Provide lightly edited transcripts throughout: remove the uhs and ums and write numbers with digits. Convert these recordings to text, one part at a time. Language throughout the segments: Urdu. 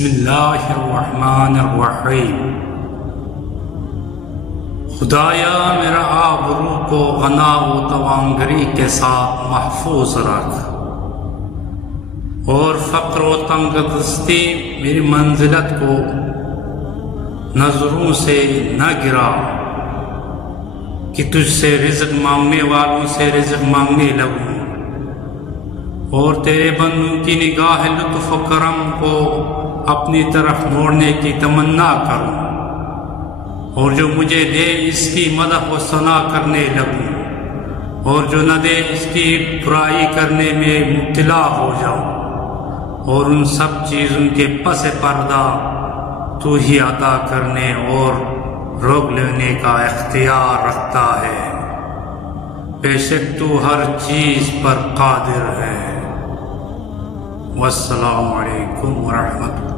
بسم اللہ الرحمن الرحیم۔ خدایا میرا آبرو کو غنا و توانگری کے ساتھ محفوظ رکھ، اور فقر و تنگ دستی میری منزلت کو نظروں سے نہ گرا کہ تجھ سے رزق مانگنے والوں سے رزق مانگنے لگوں، اور تیرے بندوں کی نگاہ لطف و کرم کو اپنی طرف موڑنے کی تمنا کروں، اور جو مجھے دے اس کی مدح و ثنا کرنے لگوں، اور جو نہ دے اس کی برائی کرنے میں مبتلا ہو جاؤں، اور ان سب چیزوں کے پس پردہ تو ہی عطا کرنے اور روک لینے کا اختیار رکھتا ہے، بے شک تو ہر چیز پر قادر ہے۔ والسلام علیکم ورحمۃ اللہ۔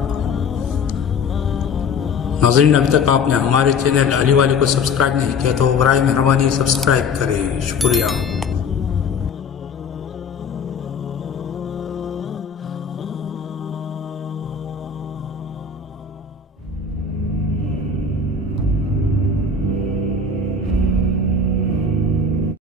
ناظرین، ابھی تک آپ نے ہمارے چینل علی والی کو سبسکرائب نہیں کیا تو برائے مہربانی سبسکرائب کریں، شکریہ۔